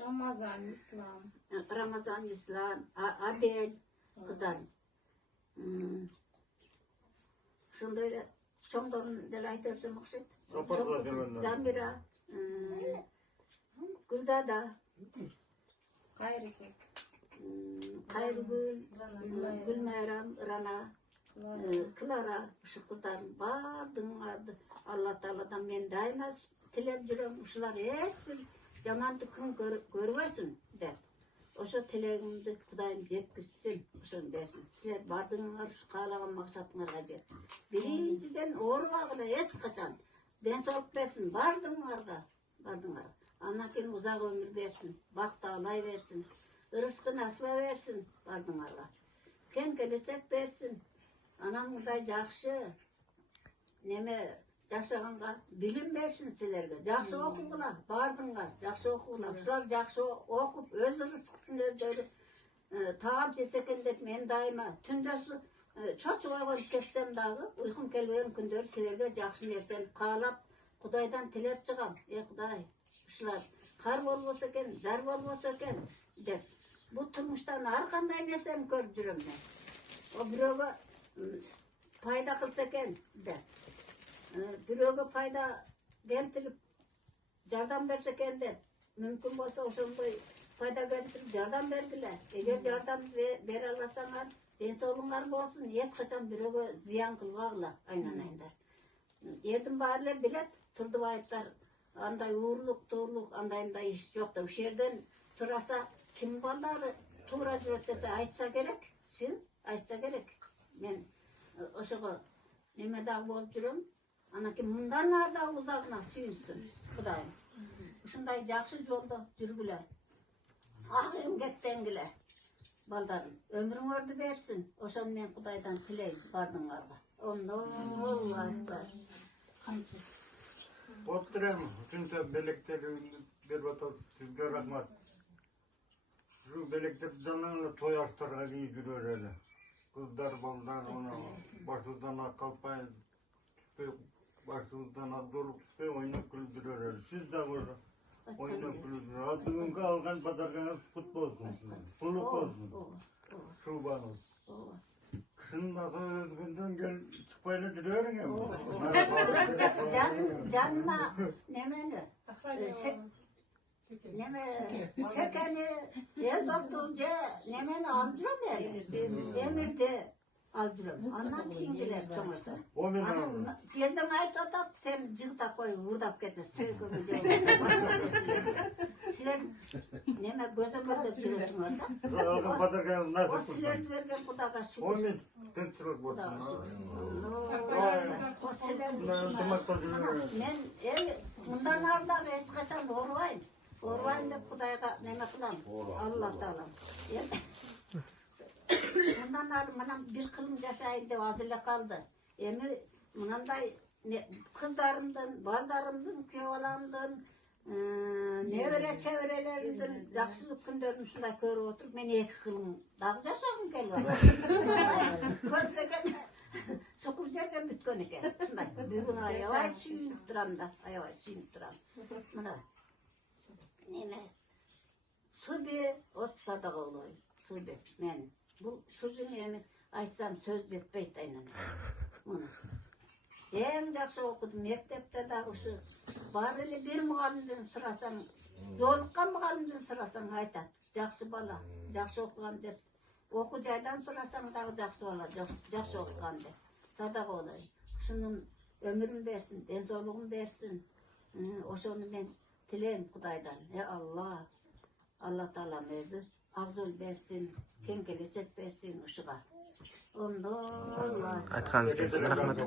Ramazan, İslam. Ramazan, İslam, Adel, kızlar. Şunda öyle çoğunların delaytörse mıkşet. Zamira, Gülzada, Gayrısı. Kayrgül, Gülmeram, Rana, Kılara, şu kızların bardın vardı. Allah Teala'dan men daima tilep жүрөм, uşular hiçbir жамандык күн көрбөсүн деп. Ошо тилегимди Кудайым жеткизсин, ошону берсин. Силер бардыңар ушу каалаган максатыңарга жет. Биринчиден оорубагыла эч качан ден соолук берсин бардыңарга. Андан кийин узак өмүр берсин, бактаалай берсин, ырыскы насыба берсин бардыңарга. Кең келечек берсин. Анан мындай жакшы неме жашаганга билим берсин силерге. Жакшы окугула, бардыңар, жакшы окугула. Ушулар жакшы окуп, өз ырыскысын өздөрү таам жесе экен деп мен дайыма түндөсү чочуп ойгонуп кетсем дагы, уйкум келбеген күндөрү силерге жакшы нерсени каалап, Кудайдан тилеп чыгам. Кудай, ушулар кар болбосо экен, зар болбосо экен деп. Бул турмуштан ар кандай нерсени көрүп жүрөм мен. О бирөөгө пайда кылса экен деп. Büröge fayda keltirip jardam berse eкен dep, mümkün bolsa ошондой fayda keltirip jardam bergile. Eger jardam bere albasaňar, densoğluňar bolsun, hiç kaçan büröge ziyan kılgagla aynanayınlar. Eldim barlar bilet, turdu ayıplar, anday uğurluk, tuğurluk, andayımda iş yok da, uşu yerden sorasa, kim balları tuğra jüret dese aytsa gerek, sin, aytsa gerek. Men oşoga neme dağ bolup жүрөm, anaki mundan narda uzagına sүйünsün, Kudayım. Uşunday jakşı jolda жүрgüle, ahırım kettengile, baldarım, ömrün ördü bersin, oşon men Kudaydan tileyim, bardыңарga. Allahu Ekber. Kançı. Oturam, üçüncü belekleri berip atat, sizge rahmat. Şu belekleri dananla toy aktarga giyip жүрөр ele. Kızlar, ballar, ona başımızdan kalpay, başımızdan dolup tutuyor, oynap gülüp жүрөр ele. Siz de burada oynap gülüp жүрөр. Altınınki algan badarganız kutlu olsun. Kulluk olsun. Şubanız. Şundan günden gel çıkmayla duruyorsun ya. Canıma nemeni, şekeri, el doktorca nemeni aldırım ya, emirde aldırım. Ondan kiyindiler çoğuşta. Tezden ayıp atat, sen cıgda koy, vurdap kete, söykümü cevapsa başına gösteriyor. Siler neme göze gördüp duruyorsun orada. Algan badarganız nasıl O silerdi vergen kudağa şükür. O men tentirlik bolsun. O silerdi. Men el bundan arda hiç kaçan doğruvayım. Doğruvayım dep Kudayga neme kılam. Allah Teala. Bundan arda manam bir kılım yaşayın dep azile kaldı. Emi mınanday kızlarımdın, baldarımdın, kövalamdın, nevere çevrelerimdin, jakşılık günlerini şunday körüp oturup men 2 kılım daha yaşagım kelip. Közdegen çukur jergen bütkön eken. Şunday. Bugün ayabay sүйünüp duram da, ayabay sүйünüp duram. Mına neme subi o sadaga oloy. Subi men bu subi meni aytsam söz jetpeyt aynan. Mına hem jakşı okudum mektepte da uşu bar ele bir mugallimden surasaң, jolukkan mugallimden surasaң aytat. Jakşı bala, jakşı okugan dep. Oku jaydan surasaң dagı jakşı bala, jakşı okugan dep. Sadaga oloy. Şunun ömrün bersin, densoğluğun bersin. Oşonu men tileyim Kudaydan. Allah, Allah Teala özü agzul bersin, keng gelecek bersin uşuga. Allah. Aytkanınız kelsin, rahmat.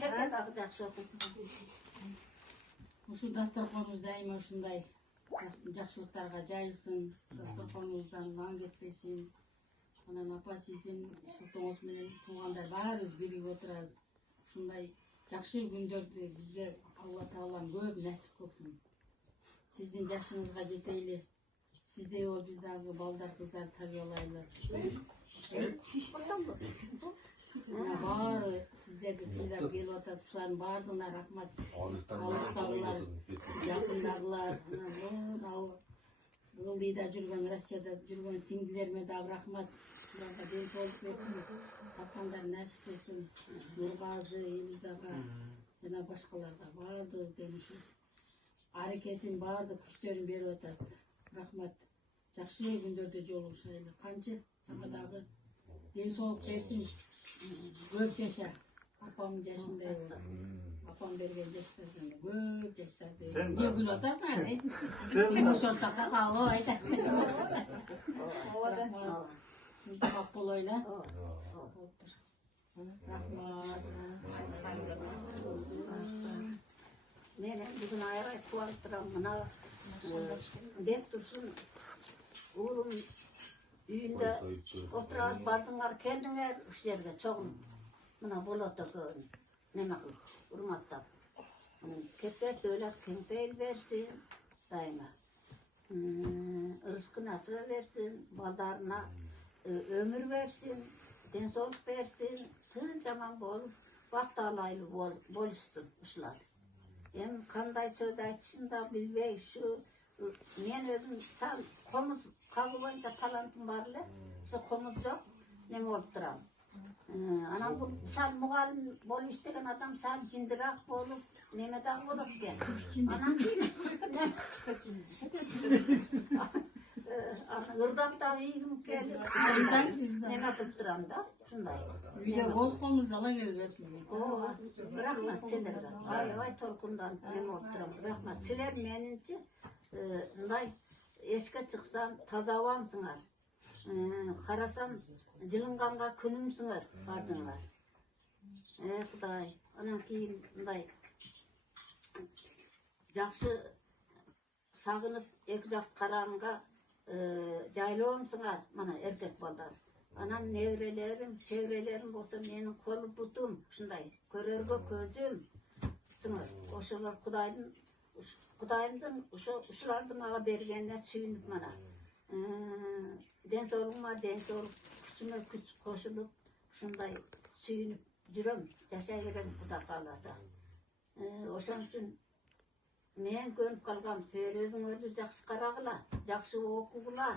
Şeker dagı jakşı okudum. Uşu dastorkonumuz daima ушундай жакшылыктарга жайылсын, dastorkonumuzdan маң кетпесин. Анан апа сиздин шылтооңуз менен туугандар баарыбыз биригип отурабыз. Ушундай жакшы күндөрдү бизге Алла Таалам көп насип кылсын. Сиздин жашыңызга жетейли. Сиздей болуп биз дагы балдар, кыздар тарбиялайлы. Баары сиздерди сыйлап келип атат, ушулардын баардыгына рахмат. Алыстагылар, жакындагылар, Ылдыйда жүргөн, Россияда жүргөн сиңдилериме дагы рахмат. Уларга ден соолук берсин, тапкандар насип берсин. Нургазы, Элизага жана башкаларга баардыгы ушу аракетин, баардык күчтөрүн берип атат. Рахмат. Жакшы күндөрдө жолугушайлы. Канчы сага дагы ден соолук берсин. Көп жаша. Апамдын жашындай апам берген жаштардан көп жаштарды эмне күлүп атасың аны? Ошол така калып айтат. Кап болойлу. Рахмат. Men bugün ayrı kuvalıp duram. Mına dep dursun. Oğlum үйünde oturarız, bardыңар, keldiңер uş yerge çoğun. Mına bolota görün. Neme kıl, urmattap. Kepet öyle kempeyl versin daima. Rızkı nasıl versin, baldarına ömür versin, densoğluk versin. Tığın zaman bolup, vakti alaylı boluşsun uşlar. Hem kanday söz aytışın da bilbey şu, men özüm sal komuz kabı boyunca talantım barlı, şu komuz yok, neme olup duram. Anam bu sal muğalim bolup istegen adam sal cindirak bolup neme dağ bolup gel. Anam ırdak da iyiyim gelip neme tutturam da şunday. Bir de Bozkır'ımızda ala gelip Rahmat siler. Ay tolkundan neme otturam. Rahmat siler menince nday eşke çıksan tazavamsınlar. Karasam жылынғанға күнімсіңір бардыңlar. Құдай, анан кейін мындай жақсы сағынып екі жақ қараңға жайлауымсыңар, мана еркек балдар. Анан неврелерім, чеврелерім болса менің қолы бұтым, шындай, көрерге көзім сыңыр. Ошолар Құдайымдың ушыларды маға бергеніне сүйініп мана. Денсаулығыма денсаулық, күчіме күч қосылып, шындай сүйініп жүрем, жашай берем Құда қаласа. Ошон үчүн мен көнүп калгам, силер өзүңөрдү жакшы карагыла, жакшы окугула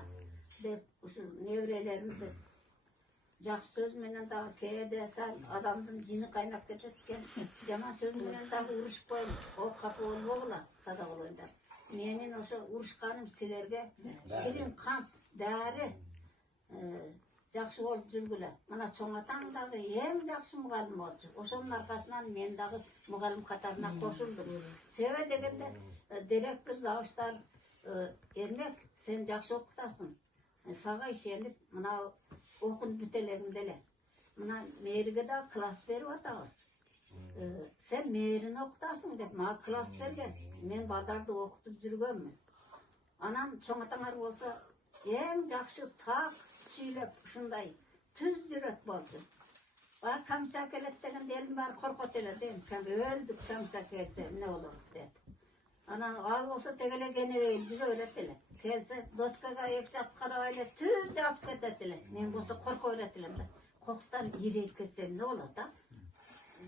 деп ушу неврелеримди жакшы сөз менен дагы кээде сал адамдын жини кайнап кетет экен, жаман сөз менен дагы урушпойм, о капа болбогула, сада болоюндар. Менин ошо урушканым силерге ширин кант, дәрі жакшы болуп жүргүлө. Мына чоң атаң дагы эң жакшы мугалим болчу. Ошонун аркасынан мен дагы мугалим катарына кошулдум. Себеби дегенде директор завуштар Эрмек, сен жакшы окутасың. Сага ишенип мына окуп бүтелегимде эле. Мына мээриге да класс берип атабыз. Sen meğerini okutasın деп, ма класс берген. Мен балдарды окутуп жүргөнмүн. Анан чоңатаңар болса, эң жакшы так сүйлөп, ушундай түз жүрөт болчу. Камса келет дегенде элдин баары коркот эле дейм. Өлдүк камса келсе эмне болот деп. Анан ал болсо тегеле кене жүрө берет эле. Келсе доскага эки жак карабай эле түз жазып кетет эле. Мен болсо корко берет элем да. Кокустан ирейт кетсе эмне болот а?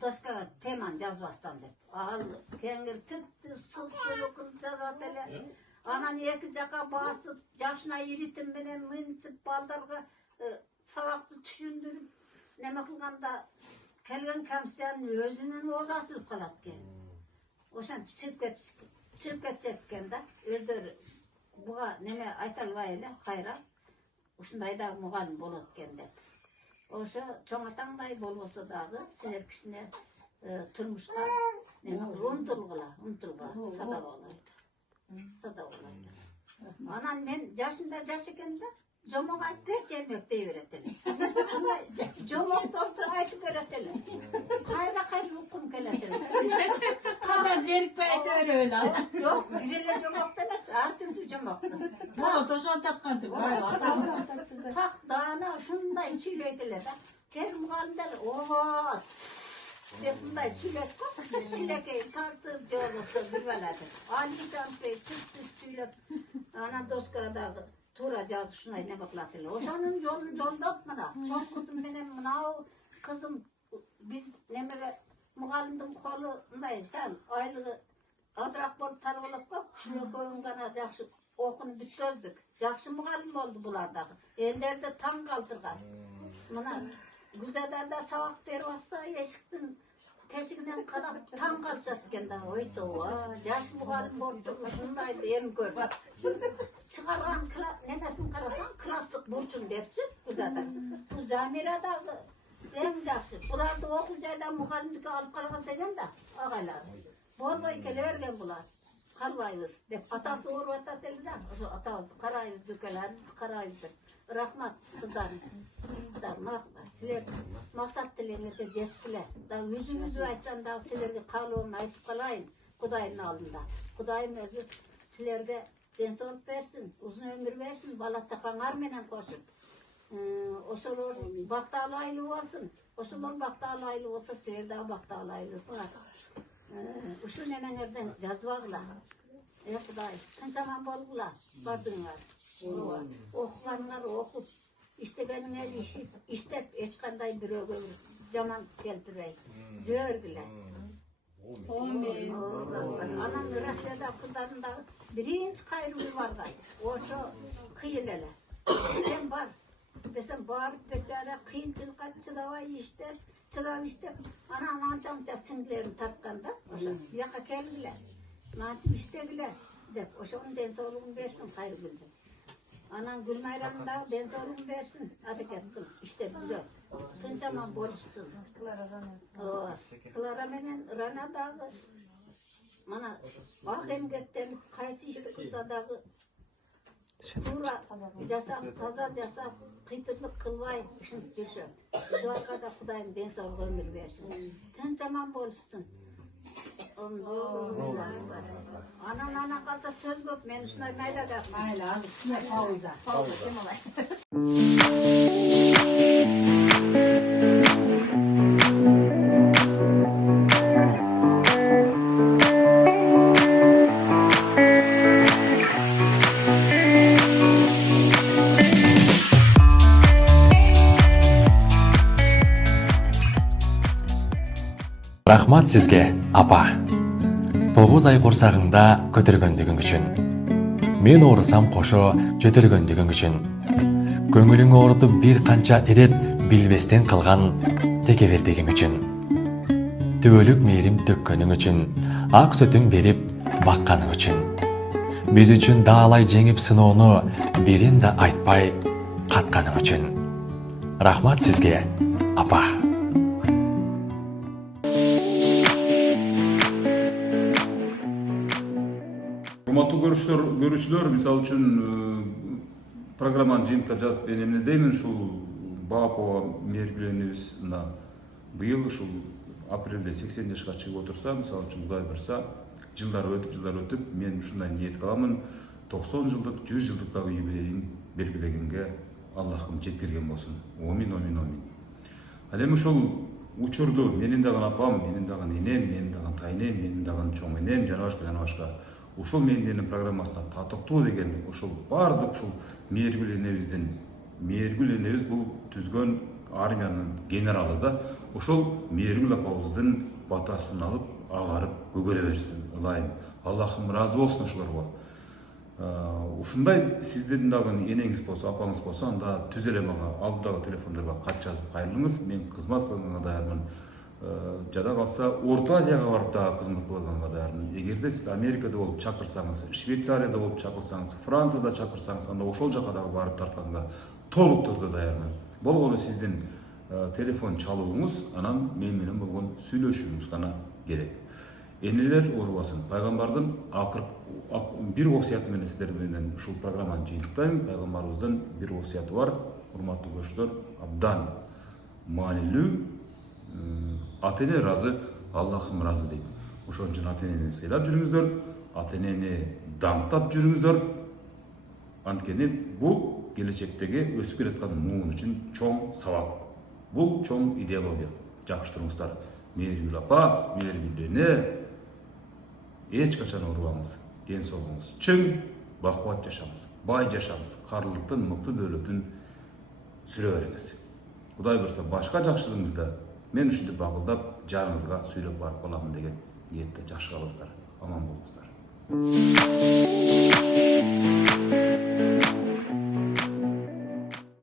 Доскага теманы жазбастан деп. Ал кеңир түптү сулчулук жазат эле. Анан эки жака басып, жакшына иритим менен мынтип балдарга сабакты түшүндүрүп, неме кылганда келген комиссиянын өзүнүн озасылып калат экен. Ошентип чыгып кетишет экен да. Өздөрү буга неме айта албай эле кайра ушундай да мугалим болот экен деп. Ошо чоң атаңдай болбосо дагы силер кичине турмушка неме умтулгула, сада болойт. Анан мен жашында жаш экен да, жомок айтып берчи Эрмек дей берет эле. Жомокту айтып берет эле. Кайра уккум келет эле. Кана зерикпей айта берет эле. Жок, бир эле жомок эмес, ар түрдүү жомокту. Бала тошон таккантып, Так даана ушундай сүйлөйт эле да. Кез мугалимдер ого деп мындай сүйлөйт го. Силекей тартып же болбосо бир балады. Албичанпей түз сүйлөп, анан доскадагы туура жазып ушундай неме кылат эле. Ошонун жолун жолдоп мына чоң кызым менен мынау кызым биз немеге мугалимдин колу мындай сал айлыгы азыраак болуп таралат го. Ушул экөөбүн гана жакшы окуну бүткөздүк. Жакшы мугалим болду булар дагы. Элдерди таң калтырган. Мына Гүзадарда сабак берип атса, эшиктин тешигинен карап таң калышат экен да. Ойто, жаш мугалим болуп ушундайды эми көрдүм. Чыгарган немесин карасаң, класстык бурчун депчи Гүзадар. Бул Замира дагы эң жакшы. Буларды окуу жайда мугалимдикке алып калган деген да, агайлар. Болбой келе берген булар. Карбайбыз деп атасы ооруп атат эле да. Ошо атабызды карайбыз, дүкөлөрүбүздү карайбыз деп. Рахмат кыздарым. Силер максат тилеңерге жеткиле. Да үзү айтсам дагы силерге каалоомду айтып калайын Кудайдын алдында. Кудайым өзү силерге денсаулык берсин, узун өмүр берсин, бала чакаңар менен кошуп. Ошолор бакталуу айлуу болсун. Ошолор бакталуу айлуу болсо, силер дагы бакталуу айлуусуңар. Ушул немеңерден жазбагыла. Кудай, тынчаман болгула, бардыңар. Окуганыңар окуп, иштегениңер иштеп, эч кандай бирөөгө жаман келтирбей жүрө бергиле. Анан Россияда кыздарындагы биринчи кайрылуу барган. Ошо кыйын эле. Сен бар, desem bağırıp beçare kıyınçılıkka çıdabay işler, çıdab işler. Ana anca singilerini tartkanda, oşa yaka keldiler. Natim iştegiler dep, oşa onun densoluğunu versin hayır bildim. Anan Gülmayran'ın da densoluğunu versin, hareket kıl, işte güzel. Tıncaman borçsuz. Kılara menen Rana dağı, mana bak emgettenip kaysi işte kılsa dağı, Tuğra jasa, taza jasa, kıytırlık kılbay, işin düşü. Şu arkada Kudayım den sağlık ömür versin. Tıncaman boluşsun. Ana kalsa söz köp, men şuna mayla da. Mayla, azıcık şuna pauza. Pauza, değil mi olay? Рахмат сізге, апа. 9 ай құрсағыңда көтергендігің үшін. Мен орысам қошо жөтергендігің үшін. Көңіліңі орытып бір қанша ерет білбестен қылған текевердігің үшін. Түбөлік мейірім төккенің үшін, ақ сөтін беріп баққаның үшін. Біз үшін даалай жеңіп сыноону берін да айтпай қатқаның үшін. Рахмат сізге, апа. Урматтуу көрүүчүлөр, мисалы үчүн программаны жыйынтыктап жатып мен эмне деймин, ушул Баапова мээргүлөнүбүз мына быйыл ушул апрелде 80 жашка чыгып отурса, мисалы үчүн Кудай буйрса, жылдар өтүп, мен ушундай ниет кыламын, 90 жылдык, 100 жылдык дагы юбилейин белгилегенге Аллахым жеткирген болсун. Амин. Ал эми ушул учурду менин дагы апам, менин дагы энем, менин дагы тайнем, менин дагы чоң энем, жана башка ушул менин программасына татыктуу деген ушул баардык ушул мээргүл энебиз бул түзгөн армиянын генералы да ошол мээргүл апабыздын батасын алып агарып көгөрө берсин. Ылайым Аллахым ыраазы болсун ошолорго. Ушундай сиздин дагы энеңиз болсо, апаңыз болсо, анда түз эле мага алдыдагы телефондорго кат жазып кайрылыңыз. Мен кызмат кылганга даярмын. Жада калса Орто Азияга барып дагы кызмат кылганга даярмын. Эгерде сиз Америкада болуп чакырсаңыз, Швейцарияда болуп чакырсаңыз, Францияда чакырсаңыз, анда ошол жака дагы барып тартканга толук түрдө даярмын. Болгону сиздин телефон чалууңуз, анан мен менен болгон сүйлөшүүңүз гана керек. Энелер оорубасын. Пайгамбардын бир осуяты менен сиздер менен ушул программаны жыйынтыктайм. Пайгамбарыбыздын бир осуяты бар. Урматтуу көрүүчүлөр, абдан маанилүү. Ата-эне разы, Аллахым разы дейт. Ошон үчүн ата-энени сыйлап жүрүңүздөр, ата-энени дамтап жүрүңүздөр. Анткени бул келечектеги өсүп келаткан муун үчүн чоң сабак. Бул чоң идеология. Жакшы туруңуздар. Мээргүл апа, мээргүл эне, эч качан оорубаңыз. Ден соолугуңуз чың, бакубат жашаңыз, бай жашаңыз, карлыктын мыкты дөөлөтүн сүрө бериңиз. Кудай буйрса башка жакшылыгыңызда мен ушинтип багылдап, жарыңызга сүйлөп барып каламын деген ниетте жакшы калыңыздар, аман болуңуздар.